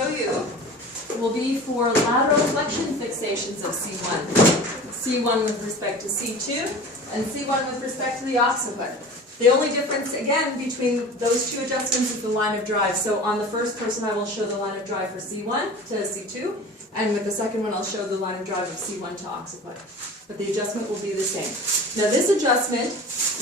show you will be for lateral flexion fixations of C1. C1 with respect to C2, and C1 with respect to the occiput. The only difference, again, between those two adjustments is the line of drive. So on the first person, I will show the line of drive for C1 to C2, and with the second one, I'll show the line of drive of C1 to occiput. But the adjustment will be the same. Now this adjustment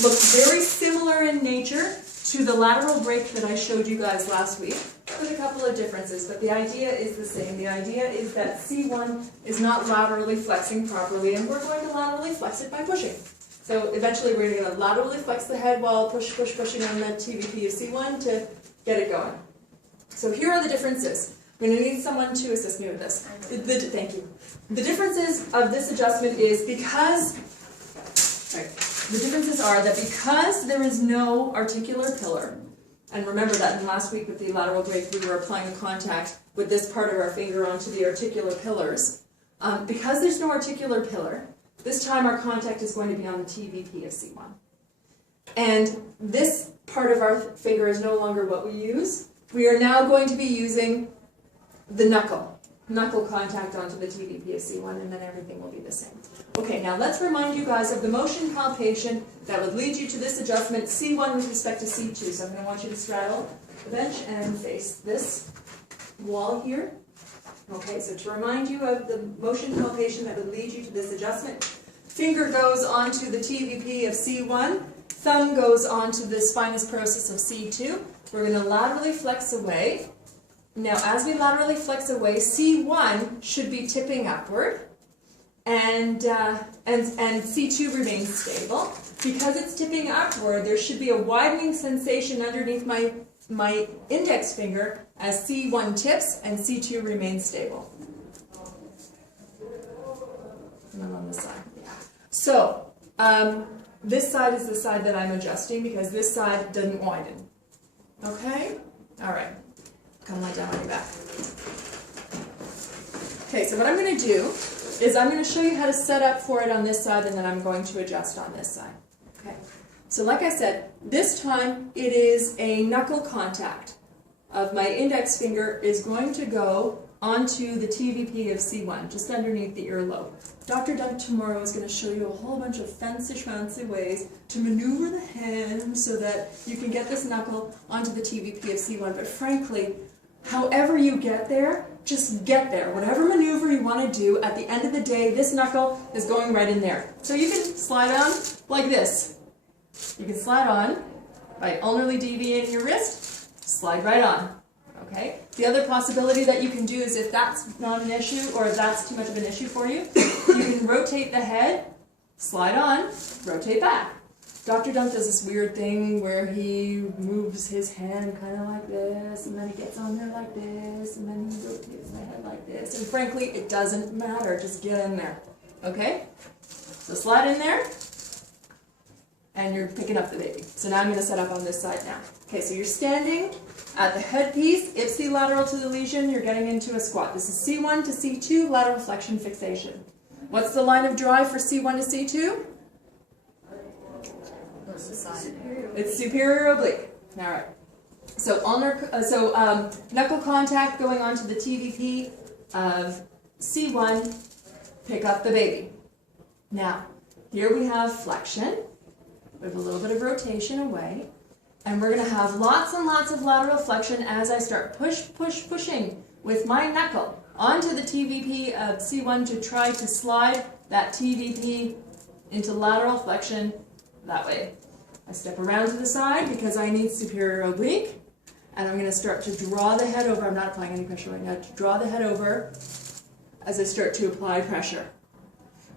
looks very similar in nature to the lateral brake that I showed you guys last week, with a couple of differences, but the idea is the same. The idea is that C1 is not laterally flexing properly, and we're going to laterally flex it by pushing. So eventually we're going to laterally flex the head while pushing on the TVP of C1 to get it going. So here are the differences. I'm going to need someone to assist me with this. Thank you. The differences of this adjustment is because, the differences are that because there is no articular pillar, and remember that in last week with the lateral brake we were applying a contact with this part of our finger onto the articular pillars. Because there's no articular pillar, this time our contact is going to be on the TVP of C1. And this part of our finger is no longer what we use. We are now going to be using the knuckle contact onto the TVP of C1, and then everything will be the same. Okay, now let's remind you guys of the motion palpation that would lead you to this adjustment, C1 with respect to C2. So I'm going to want you to straddle the bench and face this wall here. Okay, so to remind you of the motion palpation that would lead you to this adjustment, finger goes onto the TVP of C1, thumb goes onto the spinous process of C2. We're going to laterally flex away. Now, as we laterally flex away, C1 should be tipping upward, and C2 remains stable. Because it's tipping upward, there should be a widening sensation underneath my index finger as C1 tips and C2 remains stable. And then on this side. So, this side is the side that I'm adjusting because this side doesn't widen. Okay? All right. Come lie down on your back. Okay, so what I'm going to do is I'm going to show you how to set up for it on this side, and then I'm going to adjust on this side. Okay, so like I said, this time it is a knuckle contact of my index finger is going to go onto the TVP of C1, just underneath the earlobe. Dr. Dunk tomorrow is going to show you a whole bunch of fancy ways to maneuver the hand so that you can get this knuckle onto the TVP of C1, but frankly, however you get there, just get there. Whatever maneuver you want to do, at the end of the day, this knuckle is going right in there. So you can slide on like this. You can slide on by ulnarly deviating your wrist, slide right on. Okay? The other possibility that you can do is if that's not an issue, or if that's too much of an issue for you, you can rotate the head, slide on, rotate back. Dr. Dunk does this weird thing where he moves his hand kind of like this, and then he gets on there like this, and then he rotates the head like this. And frankly, it doesn't matter. Just get in there. Okay? So slide in there, and you're picking up the baby. So now I'm going to set up on this side now. Okay, so you're standing at the headpiece, ipsilateral to the lesion, you're getting into a squat. This is C1 to C2, lateral flexion fixation. What's the line of drive for C1 to C2? It's superior oblique. All right. So knuckle contact going onto the TVP of C1. Pick up the baby. Now, here we have flexion with a little bit of rotation away, and we're going to have lots and lots of lateral flexion as I start pushing with my knuckle onto the TVP of C1 to try to slide that TVP into lateral flexion that way. I step around to the side because I need superior oblique, and I'm going to start to draw the head over. I'm not applying any pressure right now. To draw the head over as I start to apply pressure.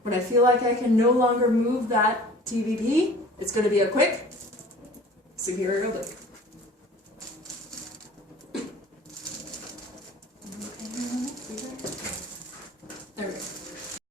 When I feel like I can no longer move that TVP, it's going to be a quick superior oblique.